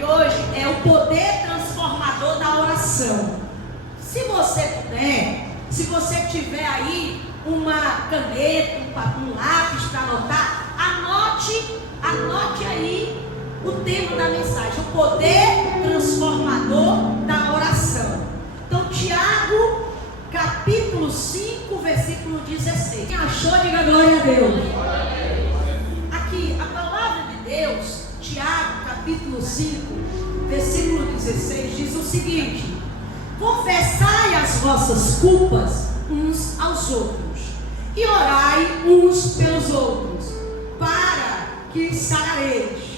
de hoje é o poder transformador da oração. Se você puder, se você tiver aí uma caneta, um lápis para anotar, anote aí o tema da mensagem, o poder transformador da oração. Então, Tiago, capítulo 5, versículo 16. Quem achou, diga glória a Deus. Aqui, a palavra de Deus, Tiago, capítulo 5, versículo 16, diz o seguinte: confessai as vossas culpas uns aos outros e orai uns pelos outros, para que sarareis.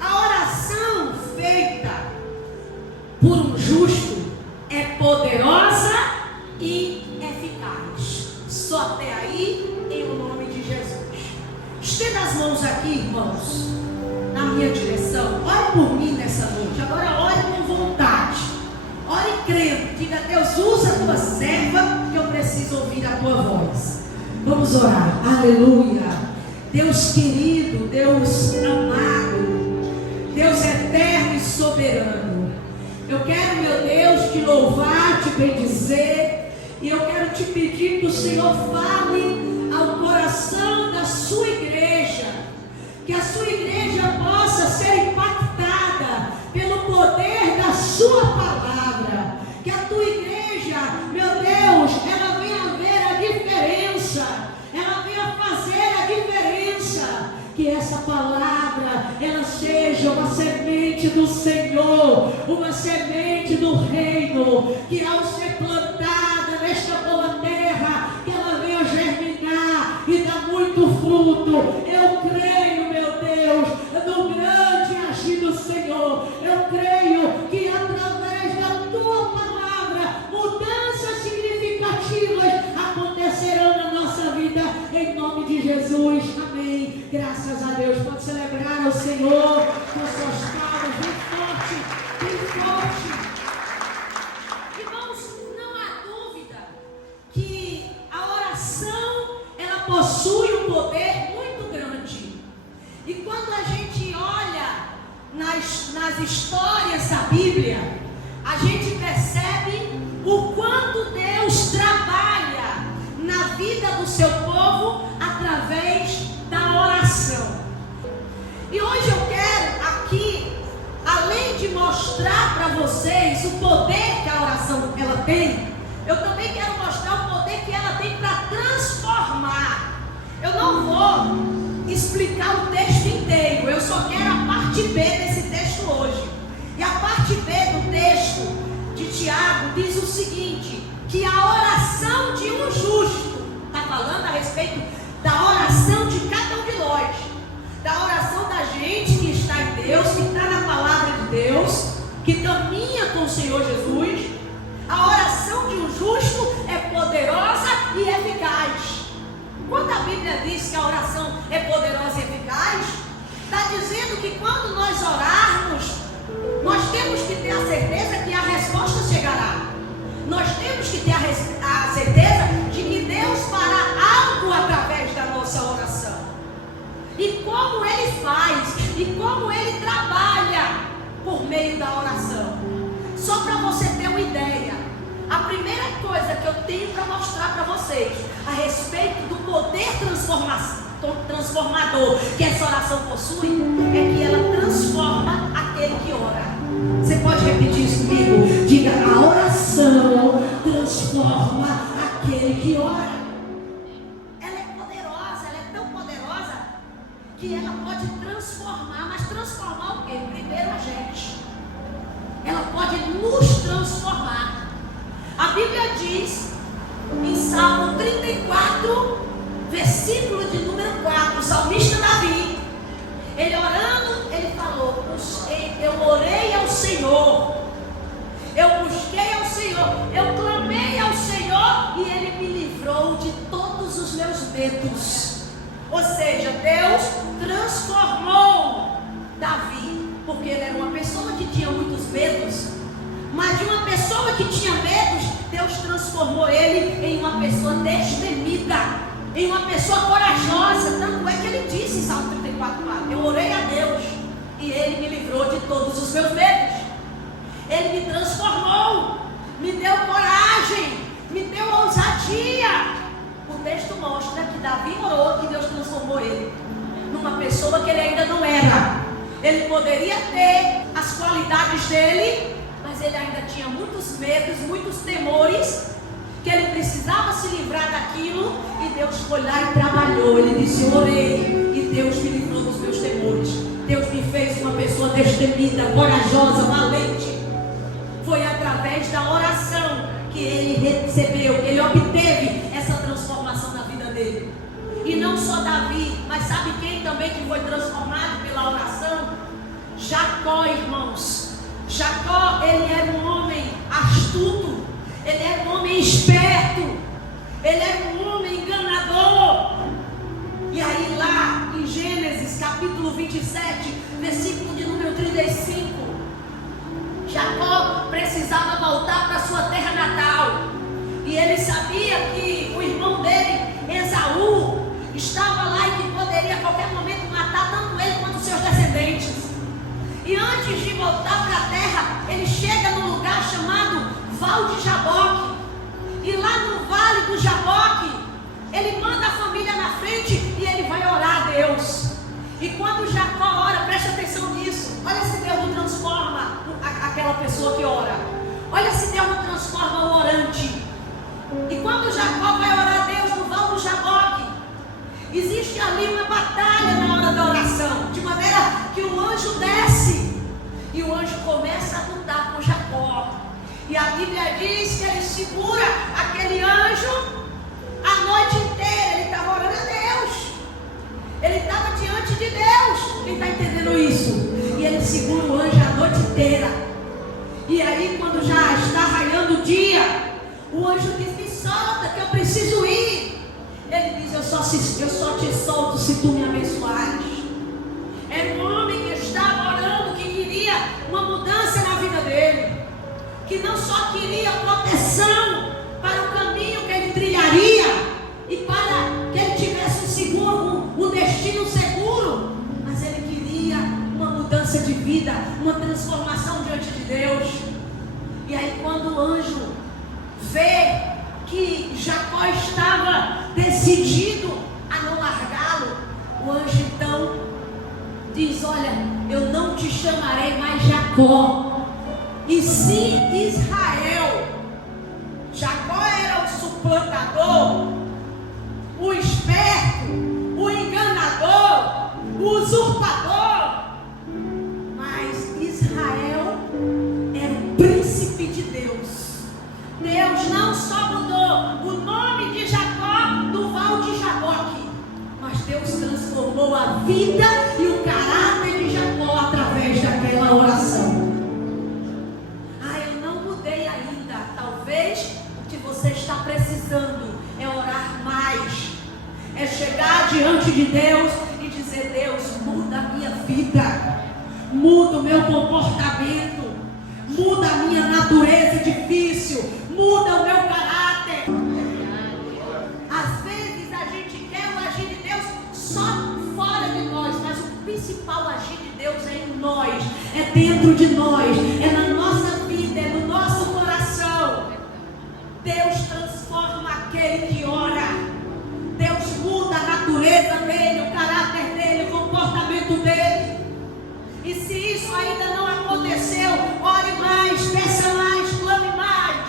A oração feita por um justo é poderosa e eficaz. Só até aí, em nome de Jesus. Estenda as mãos aqui, irmãos, na minha direção. Ore por mim nessa noite. Agora ore com vontade. Ore crendo. Diga: Deus, usa a tua serva, que eu preciso ouvir a tua voz. Vamos orar. Aleluia. Deus querido, Deus amado, Deus eterno e soberano, eu quero, meu Deus, te louvar, te bendizer, e eu quero te pedir que o Senhor fale ao coração da sua igreja, que a sua igreja possa ser impactada pelo poder da sua palavra, que a tua igreja, meu Deus, ela venha ver a diferença, ela venha fazer a diferença, que essa palavra, ela seja uma semente do Senhor, uma semente do reino, que ao ser plantada nesta boa terra, que ela venha germinar e dar muito fruto. Eu creio, meu Deus, no grande agir do Senhor. Eu creio que através da tua palavra, mudanças significativas acontecerão na nossa vida, em nome de Jesus. Amém. Graças a Deus. Pode celebrar ao Senhor com suas palmas bem forte, bem forte. Irmãos, não há dúvida que a oração, ela possui um poder muito grande. E quando a gente olha nas histórias da Bíblia, a gente percebe o quanto Deus trabalha na vida do seu povo através da oração. E hoje eu quero aqui, além de mostrar para vocês o poder que a oração ela tem, eu também quero mostrar o poder que ela tem para transformar. Eu não vou explicar o texto inteiro, eu só quero a parte B desse texto hoje. E a parte B do texto de Tiago diz o seguinte: que a oração de um justo, está falando a respeito da oração de cada um de nós, da oração da gente que está em Deus, que está na palavra de Deus, que caminha com o Senhor Jesus. A oração de um justo é poderosa e eficaz. Quando a Bíblia diz que a oração é poderosa e eficaz, está dizendo que quando nós orarmos, nós temos que ter a certeza que a resposta chegará. Nós temos que ter a certeza de que Deus fará algo através da nossa oração. E como Ele faz, e como Ele trabalha por meio da oração. Só para você ter uma ideia, a primeira coisa que eu tenho para mostrar para vocês a respeito do poder transformador que essa oração possui, é que ela transforma aquele que ora. Você pode repetir isso comigo? Diga: a oração transforma aquele que ora. Ela é poderosa, ela é tão poderosa que ela pode transformar, mas transformar o quê? Primeiro a gente. Ela pode nos transformar. A Bíblia diz em Salmo 34, versículo de número 4, o salmista Davi, ele orando, ele falou: eu orei ao Senhor, eu busquei ao Senhor, eu clamei ao Senhor e Ele me livrou de todos os meus medos. Ou seja, Deus transformou Davi, porque ele era uma pessoa que tinha muitos medos, mas de uma pessoa que tinha medos, Deus transformou ele em uma pessoa destemida, em uma pessoa corajosa. Tanto é que ele disse em Salmo 34, eu orei a Deus e Ele me livrou de todos os meus transformou ele numa pessoa que ele ainda não era. Ele poderia ter as qualidades dele, mas ele ainda tinha muitos medos, muitos temores, que ele precisava se livrar daquilo, e Deus foi lá e trabalhou. Ele disse: eu orei e Deus me livrou dos meus temores. Deus me fez uma pessoa destemida, corajosa, valente. Foi através da oração que ele recebeu, que ele obteve essa transformação na vida dele. E não só Davi, mas sabe quem também que foi transformado pela oração? Jacó, irmãos. Jacó, ele era um homem astuto, ele era um homem esperto, ele era um homem enganador. E aí lá em Gênesis capítulo 27, versículo de número 35, Jacó precisava voltar para sua terra natal, e ele sabia que o irmão dele, Esaú, estava lá e que poderia a qualquer momento matar tanto ele quanto seus descendentes. E antes de voltar para a terra, ele chega num lugar chamado Val de Jaboque, e lá no vale do Jaboque, ele manda a família na frente e ele vai orar a Deus. E quando Jacó ora, preste atenção nisso, olha se Deus não transforma aquela pessoa que ora, olha se Deus não transforma o orante. E quando Jacó vai orar a Deus no Val do Jaboque, existe ali uma batalha na hora da oração, de maneira que o anjo desce, e o anjo começa a lutar com Jacó. E a Bíblia diz que ele segura aquele anjo a noite inteira. Ele estava orando a Deus, ele estava diante de Deus. Quem está entendendo isso? E ele segura o anjo a noite inteira. E aí, quando já está raiando o dia, o anjo diz: me solta, que eu preciso ir. Ele diz: eu só te solto se tu me abençoares. Era um homem que estava orando, que queria uma mudança na vida dele, que não só queria proteção para o caminho que ele trilharia, e para que ele tivesse um destino seguro, mas ele queria uma mudança de vida, uma transformação diante de Deus. E aí, quando o anjo vê que Jacó estava decidido a não largá-lo, o anjo então diz: olha, eu não te chamarei mais Jacó, e sim Israel. Jacó era o suplantador, o esperto, o enganador, o usurpador, mas Israel era o príncipe de Deus. Deus não só mudou o nome de Jacó do Val de Jaboque, mas Deus transformou a vida e o caráter de Jacó através daquela oração. Eu não mudei ainda. Talvez o que você está precisando é orar mais, é chegar diante de Deus e dizer: Deus, muda a minha vida, muda o meu comportamento, muda a minha natureza difícil, muda o meu caráter. Às vezes a gente quer o agir de Deus só fora de nós, mas o principal agir de Deus é em nós, é dentro de nós, é na nossa vida, é no nosso coração. Deus transforma aquele que ora. Deus muda a natureza dele, o caráter dele, o comportamento dele. E se isso ainda não aconteceu, ore mais, peça mais, clame mais,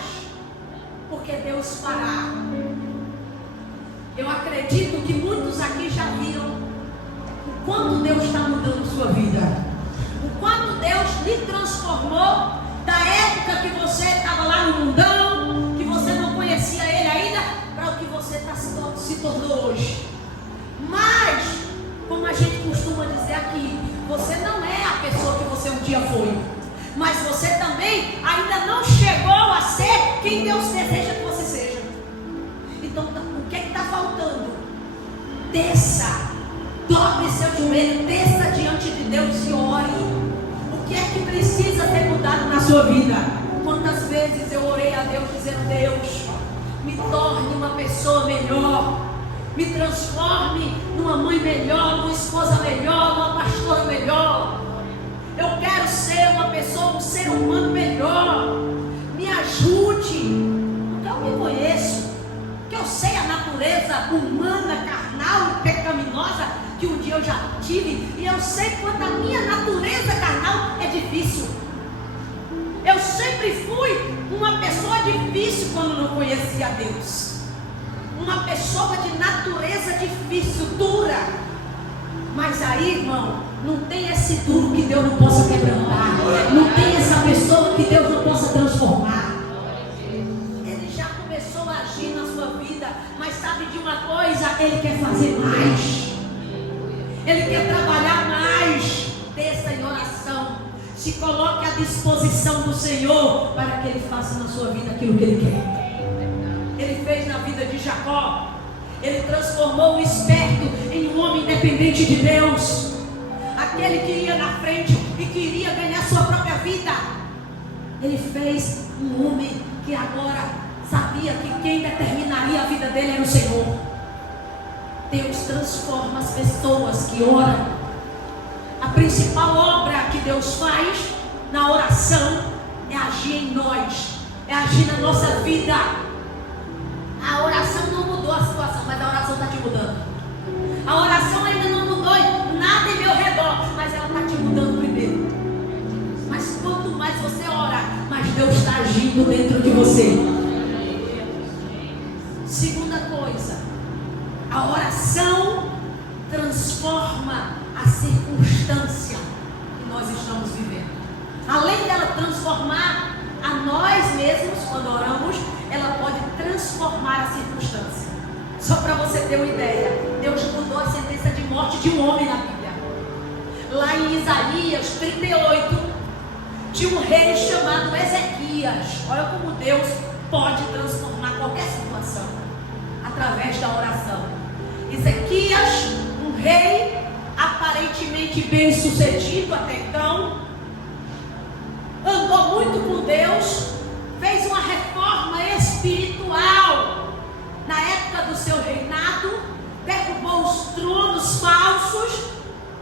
porque Deus fará. Eu acredito que muitos aqui já viram o quanto Deus está mudando sua vida, o quanto Deus lhe transformou da época que você estava lá no mundão, que você não conhecia Ele ainda, para o que você se tornou hoje. Mas, como a gente costuma dizer aqui, você não é a pessoa que você um dia foi, mas você também ainda não chegou a ser quem Deus deseja que você seja. Então, o que está faltando? Desça, dobre seu joelho, desça diante de Deus e ore. O que é que precisa ter mudado na sua vida? Quantas vezes eu orei a Deus dizendo: Deus, me torne uma pessoa melhor, me transforme numa mãe melhor, numa esposa melhor, numa pastora melhor. Eu quero ser uma pessoa, um ser humano melhor. Me ajude, porque eu me conheço, que eu sei a natureza humana, carnal e pecaminosa pecaminosa que um dia eu já tive, e eu sei quanto a minha natureza carnal é difícil. Eu sempre fui uma pessoa difícil quando não conhecia Deus. Uma pessoa de natureza difícil, dura. Mas aí, irmão, não tem esse duro que Deus não possa quebrantar. Não tem essa pessoa que Deus não possa transformar. Ele já começou a agir na sua vida, mas sabe de uma coisa? Ele quer fazer mais. Ele quer trabalhar mais. Desça em oração. Se coloque à disposição do Senhor para que Ele faça na sua vida aquilo que Ele quer. Ele fez na vida de Jacó. Ele transformou o esperto em um homem dependente de Deus. Aquele que ia na frente e queria ganhar sua própria vida. Ele fez um homem que agora sabia que quem determinaria a vida dele era o Senhor. Deus transforma as pessoas que oram. A principal obra que Deus faz na oração é agir em nós, é agir na nossa vida. A oração não mudou a situação, mas a oração está te mudando. A oração ainda não mudou nada em meu redor, mas ela está te mudando primeiro. Mas quanto mais você ora, mais Deus está agindo dentro de você. Segunda coisa, a oração transforma a circunstância que nós estamos vivendo. Além dela transformar a nós mesmos quando oramos, ela pode transformar a circunstância. Só para você ter uma ideia, Deus mudou a sentença de morte de um homem na Bíblia. Lá em Isaías 38, tinha um rei chamado Ezequias. Olha como Deus pode transformar qualquer situação através da oração. Ezequias, um rei aparentemente bem sucedido até então, andou muito com Deus, fez uma reforma espiritual na época do seu reinado, derrubou os tronos falsos,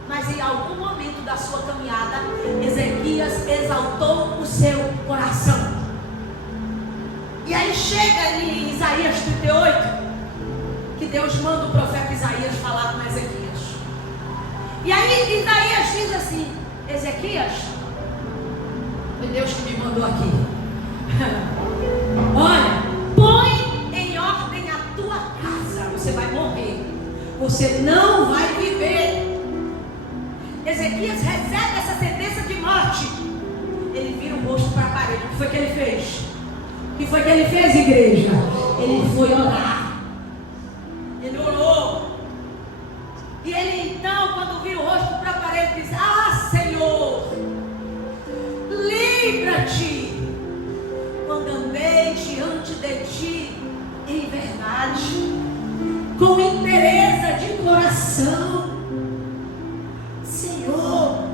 mas em algum momento da sua caminhada, Ezequias exaltou o seu coração. E aí chega em Isaías 38, que Deus manda o profeta Isaías falar com Ezequias. E aí Isaías diz assim: Ezequias, foi Deus que me mandou aqui. Olha, põe em ordem a tua casa. Você vai morrer. Você não vai viver. Ezequias recebe essa sentença de morte. Ele vira o rosto para a parede. O que foi que ele fez? O que foi que ele fez, igreja? Ele foi orar. Ele orou. E ele então, quando vira o rosto para a parede, diz: ah, Senhor, livra-te quando andei diante de ti em verdade, com inteireza de coração. Senhor,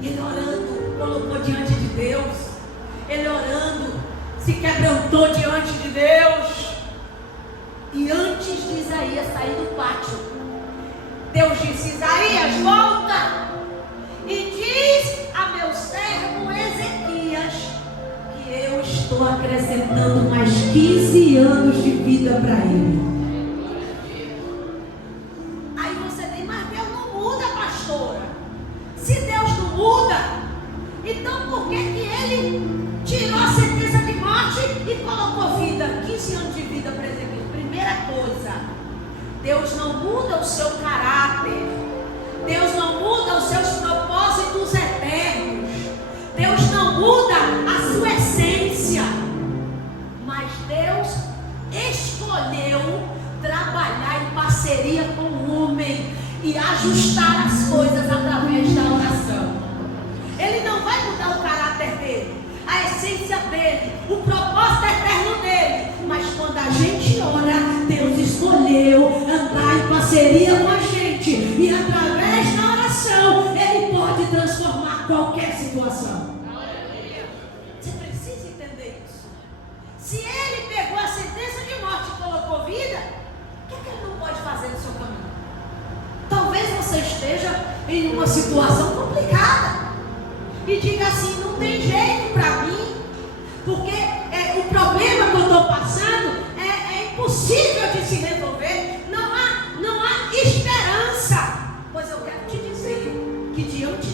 ele orando, colocou diante de Deus. Ele orando, se quebrantou diante de Deus. E antes de Isaías sair do pátio, Deus disse: Isaías, volta e diz a meu servo Ezequias que eu estou acrescentando mais 15 anos de vida para ele. Aí você diz: mas Deus não muda, pastora. Se Deus não muda, então por que ele tirou a sentença de morte e colocou vida, 15 anos de vida para Ezequias? Primeira coisa, Deus não muda o seu caráter. Deus não muda os seus propósitos eternos. Deus não muda a sua essência. Mas Deus escolheu trabalhar em parceria com o homem e ajustar as coisas através da oração. Ele não vai mudar o caráter dele, a essência dele, o propósito eterno dele. Mas quando a gente ora, Deus escolheu andar em parceria com a gente. E através da oração, Ele pode transformar qualquer situação. Você precisa entender isso. Se Ele pegou a sentença de morte e colocou vida, o que Ele não pode fazer no seu caminho? Talvez você esteja em uma situação complicada e diga assim: não tem jeito para mim, porque o problema que eu estou passando é impossível de se resolver, não há esperança.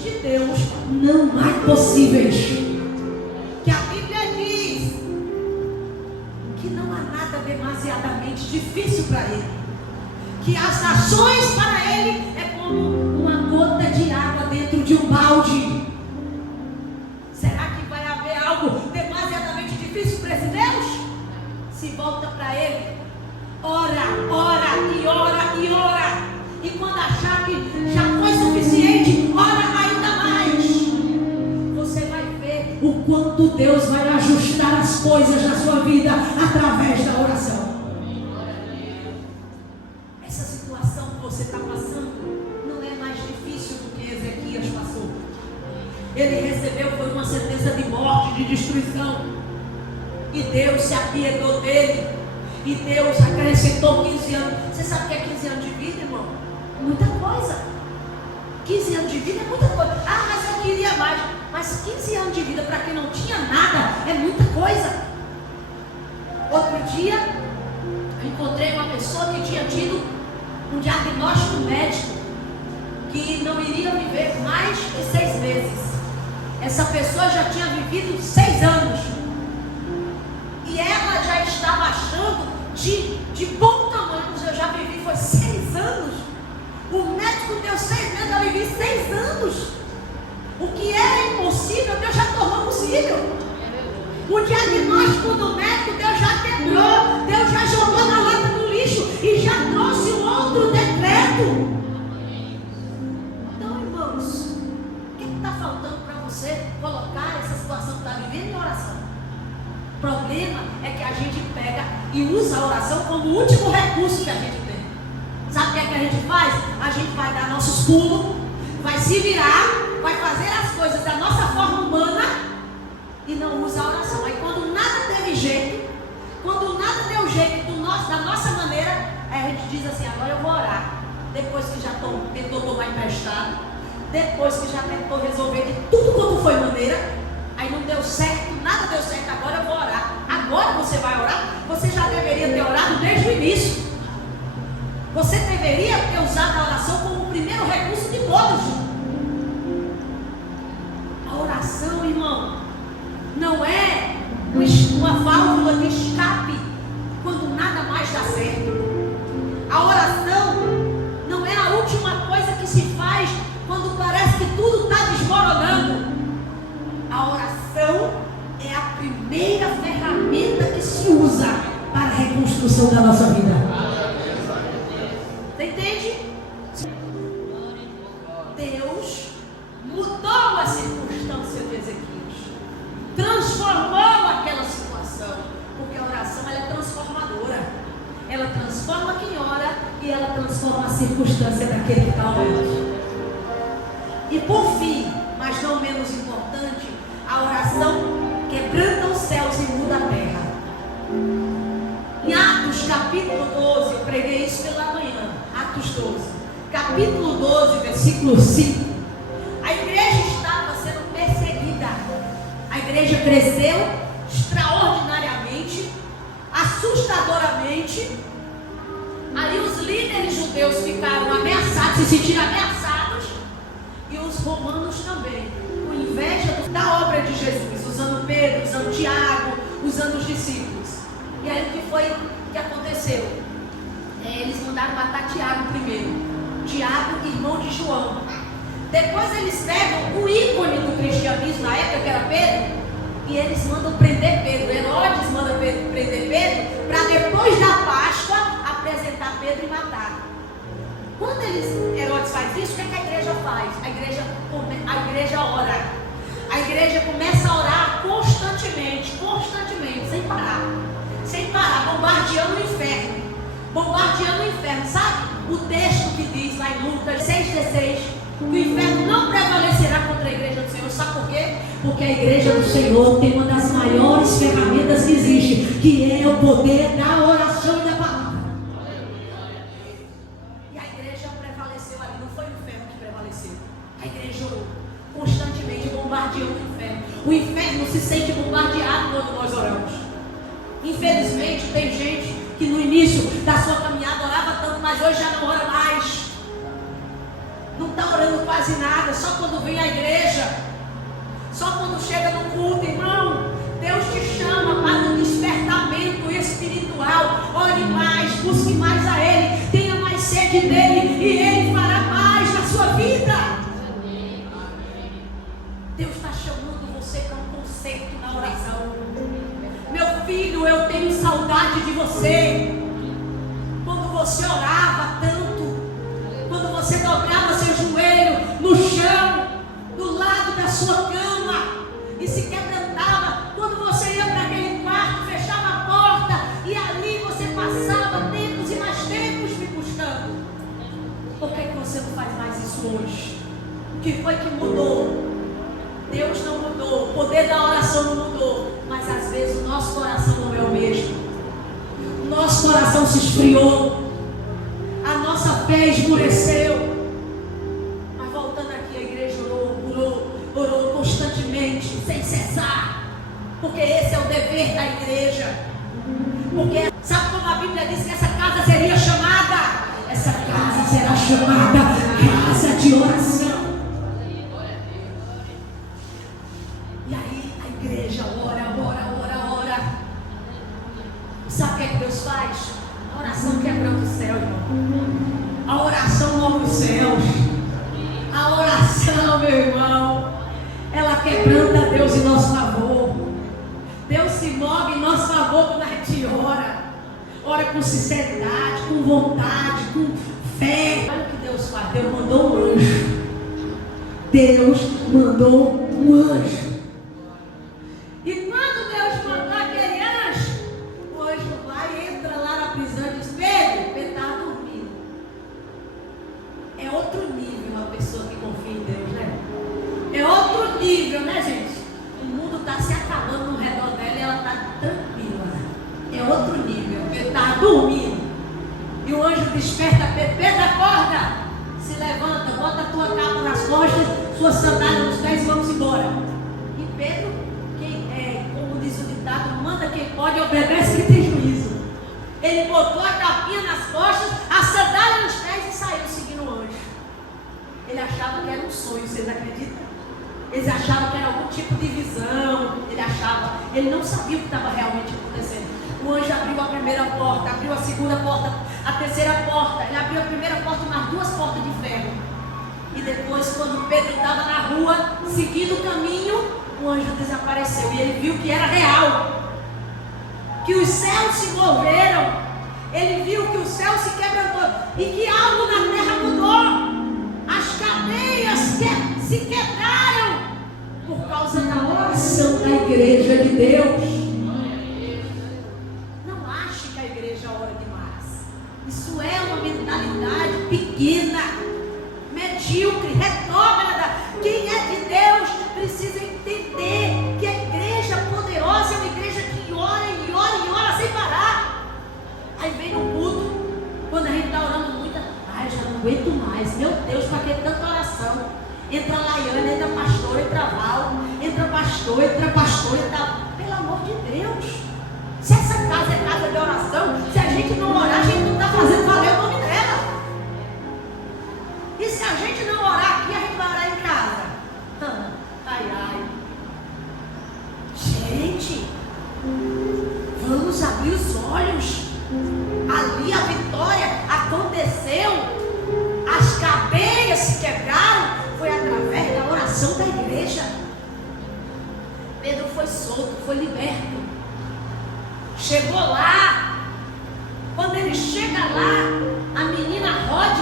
de Deus não há impossíveis. Que a Bíblia diz que não há nada demasiadamente difícil para Ele. Que as nações para Ele é como uma gota de água dentro de um balde. Será que vai haver algo demasiadamente difícil para esse Deus? Se volta para Ele, ora, ora e ora e ora. E quando achar que já foi suficiente, ora ainda mais. Você vai ver o quanto Deus vai ajustar as coisas na sua vida através da oração. Essa situação que você está passando não é mais difícil do que Ezequias passou. Ele recebeu foi uma sentença de morte, de destruição. E Deus se apiedou dele. E Deus acrescentou 15 anos. Você sabe o que é 15 anos de vida, irmão? Muita coisa. 15 anos de vida é muita coisa. Ah, mas eu queria mais. Mas 15 anos de vida para quem não tinha nada é muita coisa. Outro dia eu encontrei uma pessoa que tinha tido um diagnóstico médico que não iria viver mais de 6 meses. Essa pessoa já tinha vivido 6 anos. E ela já estava achando de bom tamanho. Eu já vivi, foi 6 anos. O médico deu 6 meses, eu vivi 6 anos. O que era impossível, Deus já tornou possível. O diagnóstico do médico, Deus já quebrou. Deus já jogou na lata do lixo e já trouxe um outro decreto. Então, irmãos, o que está faltando para você colocar essa situação que está vivendo em oração? O problema é que a gente pega e usa a oração como o último recurso que a gente tem. Sabe o que é que a gente faz? A gente vai dar nossos pulos, vai se virar, vai fazer as coisas da nossa forma humana e não usa a oração. Aí quando nada teve jeito, quando nada deu jeito da nossa maneira, aí a gente diz assim, agora eu vou orar. Depois que já tentou tomar emprestado, depois que já tentou resolver de tudo quanto foi maneira, aí não deu certo, nada deu certo, agora eu vou orar. Agora você vai orar? Você já deveria ter orado desde o início. Você deveria ter usado a oração como o primeiro recurso de todos. A oração, irmão, não é uma válvula de escape quando nada mais dá certo. A oração não é a última coisa que se faz quando parece que tudo está desmoronando. A oração é a primeira ferramenta que se usa para a reconstrução da nossa vida. Você entende? Deus mudou a circunstância de Ezequias, transformou aquela situação, porque a oração ela é transformadora. Ela transforma quem ora e ela transforma a circunstância daquele que está orando. E por fim, mas não menos importante, a oração quebranta os céus e muda a terra. Em Atos capítulo 12, eu preguei isso pela manhã, Atos 12, capítulo 12, versículo 5. A igreja estava sendo perseguida. A igreja cresceu extraordinariamente, assustadoramente. Aí os líderes judeus ficaram ameaçados, se sentiram ameaçados, e os romanos também, com inveja da obra de Jesus, usando Pedro, usando Tiago, usando os discípulos. E aí o que foi que aconteceu? Eles mandaram matar Tiago primeiro. Tiago, irmão de João. Depois eles pegam o ícone do cristianismo na época, que era Pedro, e eles mandam prender Pedro. Herodes manda prender Pedro para depois da Páscoa apresentar Pedro e matar. Quando Herodes faz isso, o que a igreja faz? A igreja ora. A igreja começa a orar constantemente, sem parar, bombardeando o inferno. Bombardeando o inferno, sabe? O texto que diz lá em Lucas 6,16, que o inferno não prevalecerá contra a igreja do Senhor. Sabe por quê? Porque a igreja do Senhor tem uma das maiores ferramentas que existe, que é o poder da oração e da palavra. E a igreja prevaleceu ali, não foi o inferno que prevaleceu. A igreja orou constantemente, bombardeando o inferno. O inferno se sente bombardeado quando nós oramos. Infelizmente, tem gente que no início da sua caminhada orava tanto, mas hoje já não ora mais. não está orando quase nada, só quando vem à igreja, só quando chega no culto, irmão. Deus te chama para um despertamento espiritual. Ore mais, busque mais a Ele, tenha mais sede dEle, e Ele fará mais na sua vida. Deus está chamando você para um concerto na oração. Meu filho, eu tenho saudade de você. Quando você orava tanto, quando você dobrava seu joelho no chão, do lado da sua cama, e se quebrantava, quando você ia para aquele quarto, fechava a porta, e ali você passava tempos e mais tempos me buscando. Por que você não faz mais isso hoje? O que foi que mudou? Deus não mudou, o poder da oração não mudou, mas às vezes o nosso coração não é o mesmo. O nosso coração se esfriou, a nossa fé esmureceu. Mas voltando aqui, a igreja orou constantemente, sem cessar, porque esse é o dever da igreja. Porque sabe como a Bíblia diz que essa casa seria chamada? Essa casa será chamada casa de oração. E aí a igreja ora. Sabe o que é que Deus faz? A oração quebrando o céu, irmão. A oração move os céus. A oração, meu irmão, ela quebranta Deus em nosso favor. Deus se move em nosso favor quando a gente ora. Ora com sinceridade, com vontade, com fé. Olha o que Deus faz. Deus mandou um anjo. Deus mandou um anjo. E quando Deus mandou aquele anjo, o anjo vai e entra lá na prisão e diz: Pedro está dormindo. É outro nível uma pessoa que confia em Deus, né? É outro nível, né, gente? O mundo está se acabando no redor dela e ela está tranquila. É outro nível. Ele está dormindo. E o anjo desperta Pedro. Pedro, acorda! Se levanta, bota a tua capa nas costas, suas sandálias nos pés e vamos embora. E Pedro, como diz o ditado, manda quem pode, obedece quem tem juízo. Ele botou a capinha nas costas, a sandália nos pés e saiu seguindo o anjo. Ele achava que era um sonho, vocês acreditam? Eles achavam que era algum tipo de visão. Ele não sabia o que estava realmente acontecendo. O anjo abriu a primeira porta, abriu a segunda porta, a terceira porta. Ele abriu a primeira porta e mais duas portas de ferro. E depois, quando Pedro estava na rua, seguindo o caminho, o anjo desapareceu. E ele viu que era real, que os céus se moveram. Ele viu que o céu se quebrantou e que algo na terra mudou. As cadeias se quebraram por causa da oração da igreja de Deus. Não ache que a igreja ora demais. Isso é uma mentalidade pequena, medíocre, retrógrada. Quem é de Deus precisa entender que a igreja poderosa é uma igreja que ora e ora e ora sem parar. Aí vem no culto, quando a gente está orando muito, já não aguento mais, meu Deus, para que tanta oração? Entra Laiane, entra pastor, entra Val, entra pastor, entra. Pelo amor de Deus, se essa casa é casa de oração, se a gente não orar, a gente não está fazendo valer o nome dela. E se a gente não orar aqui, a gente vai orar em casa. Ai. Gente, vamos abrir os olhos. Ali a vitória aconteceu. As cadeias se quebraram. Foi através da oração da igreja. Pedro foi solto, foi liberto. Chegou lá. Quando ele chega lá, a menina Rod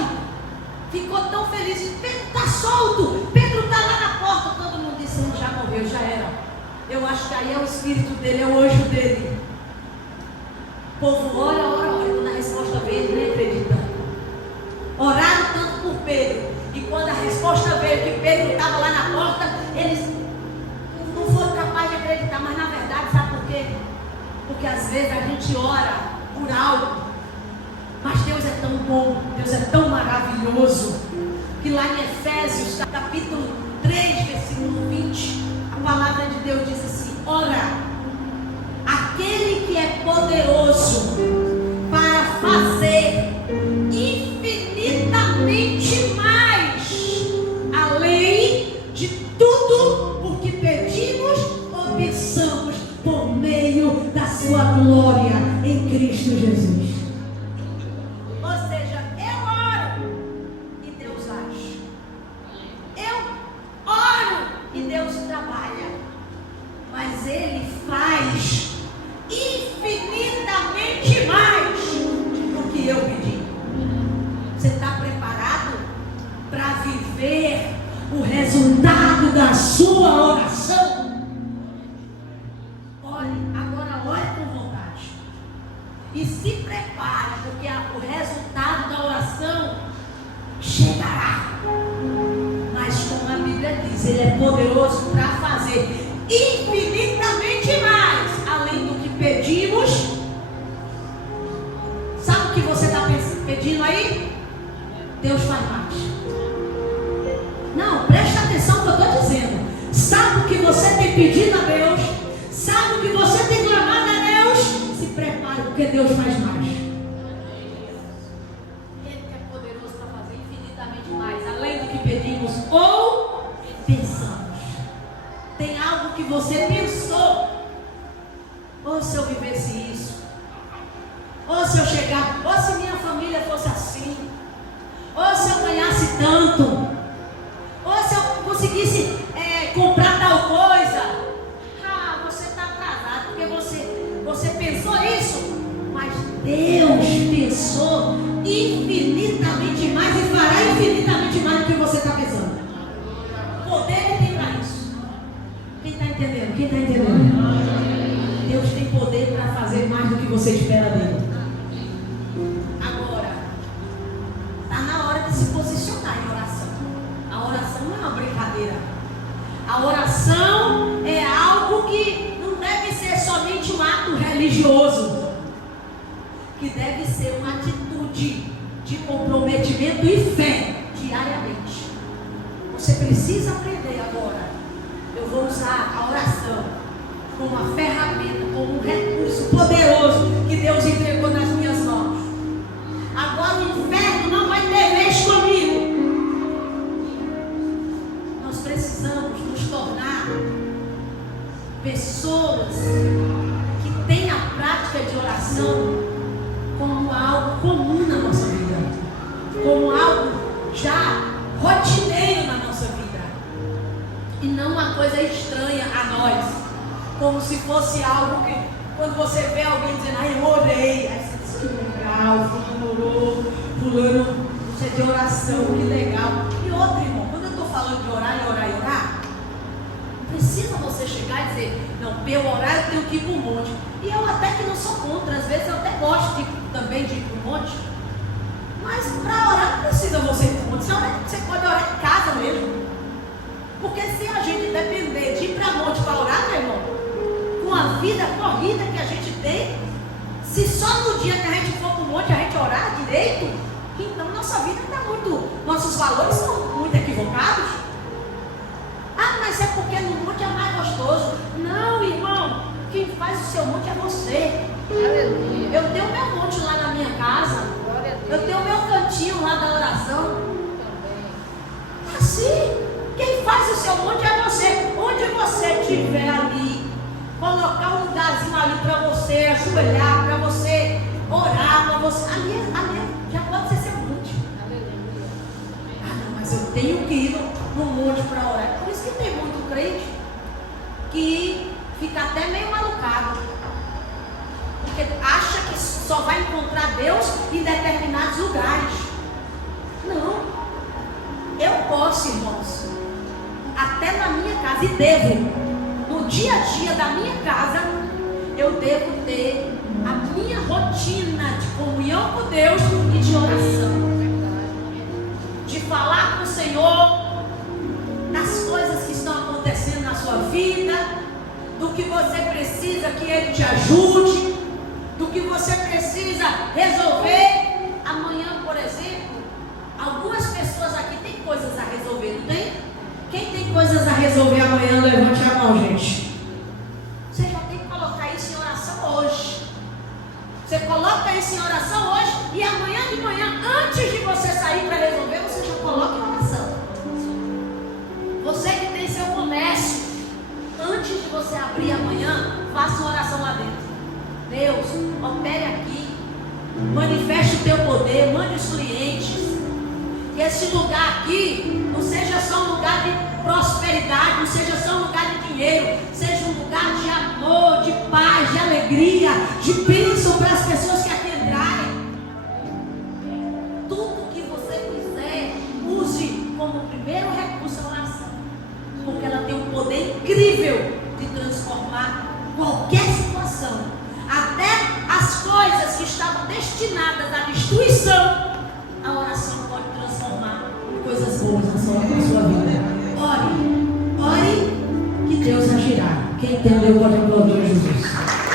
ficou tão feliz. Pedro está solto. Pedro está lá na porta. Todo mundo disse: ele já morreu, já era. Eu acho que aí é o espírito dele, é o anjo dele. O povo ora. Quando a resposta veio, ele nem acredita. Oraram tanto por Pedro. E quando a resposta veio que Pedro estava lá na porta, eles não foram capazes de acreditar. Mas na verdade, sabe por quê? Porque às vezes a gente ora por algo. Mas Deus é tão bom, Deus é tão maravilhoso, que lá em Efésios, capítulo 3, versículo 20, a palavra de Deus diz assim: ora, aquele que é poderoso para fazer infinitamente mais mas Ele faz infinitamente mais do que eu pedi. Você está preparado para viver o resultado da sua oração? Olhe, agora olhe com vontade. E se prepare, porque o resultado da oração chegará. Mas como a Bíblia diz, Ele é poderoso para fazer infinitamente mais, além do que pedimos. Sabe o que você está pedindo aí? Deus faz mais. Não, preste atenção no que eu estou dizendo. Sabe o que você tem pedido a Deus? Sabe o que você tem clamado a Deus? Se prepare, porque Deus faz mais. Ele é poderoso para fazer infinitamente mais, além do que pedimos ou pensamos. Tem algo que você pensou? Ou se eu vivesse isso? Ou se eu chegar? Ou se minha família fosse assim? Ou se eu ganhasse tanto? Ou se eu conseguisse comprar tal coisa? Ah, você está atrasado, porque você pensou isso. Mas Deus pensou infinitamente mais e fará infinitamente mais do que você está pensando. Poder Ele tem para isso. Quem está entendendo? Quem está entendendo? Deus tem poder para fazer mais do que você espera dele. Agora, está na hora de se posicionar em oração. A oração não é uma brincadeira. A oração é algo que não deve ser somente um ato religioso, que deve ser uma atitude de comprometimento e fé diariamente. Você precisa aprender agora. Eu vou usar a oração como uma ferramenta, como um recurso poderoso que Deus entregou nas minhas mãos. Agora o inferno não vai ter vez comigo. Nós precisamos nos tornar pessoas que têm a prática de oração como algo comum na nossa vida, como algo já rotineiro na nossa vida, e não uma coisa estranha a nós, como se fosse algo que, quando você vê alguém dizendo, eu orei, aí você diz, que legal, fulano orou, fulano, isso é de oração, que legal. E outro, irmão, quando eu estou falando de orar e orar e orar, não precisa você chegar e dizer, não, para eu orar eu tenho que ir para o monte. E eu até que não sou contra, às vezes eu até gosto também de ir para o monte, mas para orar não precisa você ir para o monte, você pode orar em casa mesmo. Porque se a gente depender de ir para monte para orar, meu irmão, com a vida corrida que a gente tem, se só no dia que a gente for para o monte a gente orar direito, então nossa vida está muito, nossos valores são muito equivocados. Ah, mas é porque no monte é mais gostoso. Não, irmão, quem faz o seu monte é você. Aleluia. Eu tenho meu monte lá na minha casa, eu tenho meu cantinho lá da oração. Assim. Quem faz o seu monte é você. Onde você estiver ali, colocar um lugarzinho ali para você ajoelhar, para você orar, para você. Ali já pode ser seu monte. Ah, não, mas eu tenho que ir no monte para orar. Por isso que tem muito crente que fica até meio malucado, porque acha que só vai encontrar Deus em determinados lugares. Não. Eu posso, irmãos, até na minha casa, e devo, no dia a dia da minha casa, eu devo ter a minha rotina de comunhão com Deus e de oração, de falar com o Senhor das coisas que estão acontecendo na sua vida, do que você precisa que Ele te ajude, do que você precisa resolver. Amanhã, por exemplo, algumas pessoas aqui têm coisas a resolver, não tem? Quem tem coisas a resolver amanhã, levante a mão, gente. Você já tem que colocar isso em oração hoje. Você coloca isso em oração hoje, e amanhã de manhã, antes de você sair para resolver, você já coloca em oração. Você que tem seu comércio, antes de você abrir amanhã, faça uma oração lá dentro. Deus, opere aqui, manifeste o teu poder, mande os clientes. Que esse lugar aqui não seja só um lugar de prosperidade, não seja só um lugar de dinheiro, seja um lugar de alegria, de bênção para as pessoas que aqui entrarem. Tudo que você fizer, use como primeiro recurso a oração, porque ela tem um poder incrível de transformar qualquer situação, até as coisas que estavam destinadas à destruição. A oração pode transformar em coisas boas na sua vida. Ore, que Deus agirá. Quem entendeu, pode aplaudir Jesus.